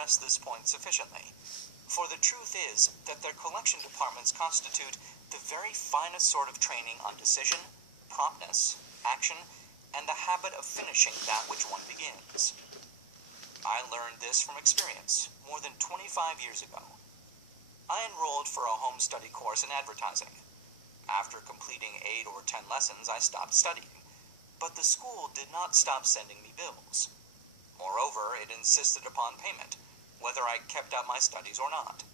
stress this point sufficiently, for the truth is that their collection departments constitute the very finest sort of training on decision, promptness, action, and the habit of finishing that which one begins. I learned this from experience more than 25 years ago. I enrolled for a home study course in advertising. After completing 8 or 10 lessons, I stopped studying, but the school did not stop sending me bills. Moreover, it insisted upon payment, whether I kept up my studies or not.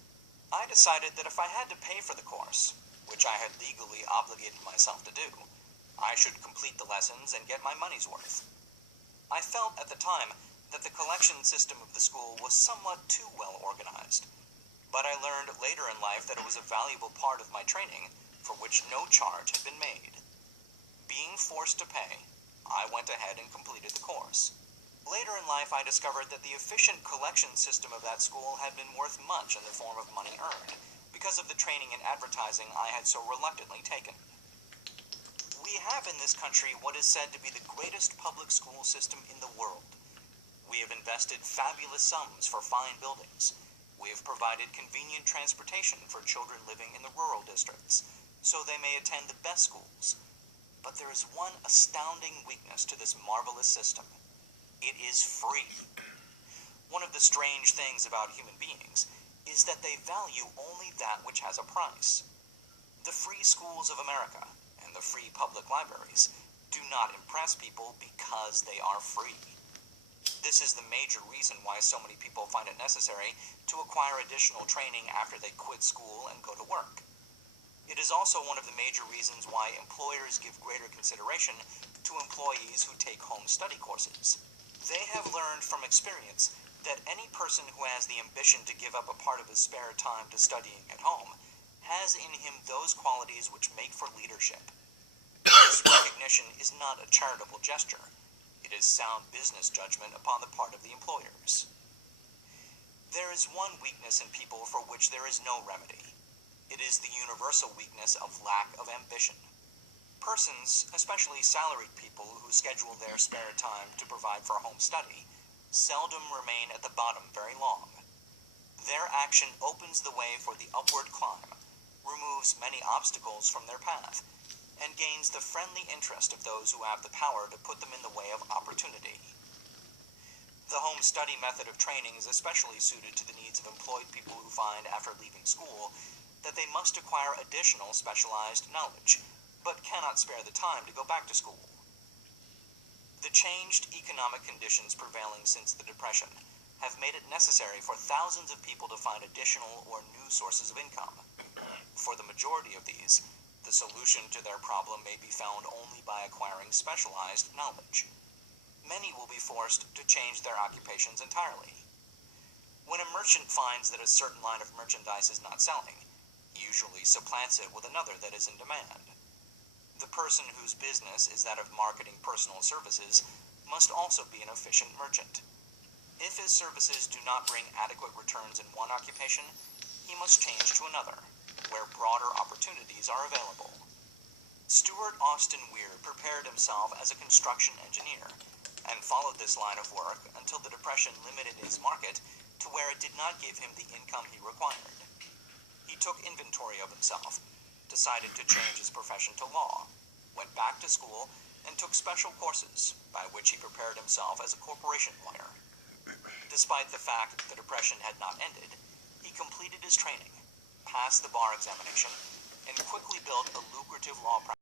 I decided that if I had to pay for the course, which I had legally obligated myself to do, I should complete the lessons and get my money's worth. I felt at the time that the collection system of the school was somewhat too well organized, but I learned later in life that it was a valuable part of my training for which no charge had been made. Being forced to pay, I went ahead and completed the course. Later in life, I discovered that the efficient collection system of that school had been worth much in the form of money earned, because of the training in advertising I had so reluctantly taken. We have in this country what is said to be the greatest public school system in the world. We have invested fabulous sums for fine buildings. We have provided convenient transportation for children living in the rural districts, so they may attend the best schools. But there is one astounding weakness to this marvelous system. It is free. One of the strange things about human beings is that they value only that which has a price. The free schools of America and the free public libraries do not impress people because they are free. This is the major reason why so many people find it necessary to acquire additional training after they quit school and go to work. It is also one of the major reasons why employers give greater consideration to employees who take home study courses. They have learned from experience that any person who has the ambition to give up a part of his spare time to studying at home has in him those qualities which make for leadership. This recognition is not a charitable gesture. It is sound business judgment upon the part of the employers. There is one weakness in people for which there is no remedy. It is the universal weakness of lack of ambition. Persons, especially salaried people who schedule their spare time to provide for home study, seldom remain at the bottom very long. Their action opens the way for the upward climb, removes many obstacles from their path, and gains the friendly interest of those who have the power to put them in the way of opportunity. The home study method of training is especially suited to the needs of employed people who find, after leaving school, that they must acquire additional specialized knowledge, but cannot spare the time to go back to school. The changed economic conditions prevailing since the Depression have made it necessary for thousands of people to find additional or new sources of income. For the majority of these, the solution to their problem may be found only by acquiring specialized knowledge. Many will be forced to change their occupations entirely. When a merchant finds that a certain line of merchandise is not selling, he usually supplants it with another that is in demand. The person whose business is that of marketing personal services must also be an efficient merchant. If his services do not bring adequate returns in one occupation, he must change to another, where broader opportunities are available. Stuart Austin Weir prepared himself as a construction engineer, and followed this line of work until the Depression limited his market to where it did not give him the income he required. He took inventory of himself, decided to change his profession to law, went back to school, and took special courses by which he prepared himself as a corporation lawyer. Despite the fact that the Depression had not ended, he completed his training, passed the bar examination, and quickly built a lucrative law practice.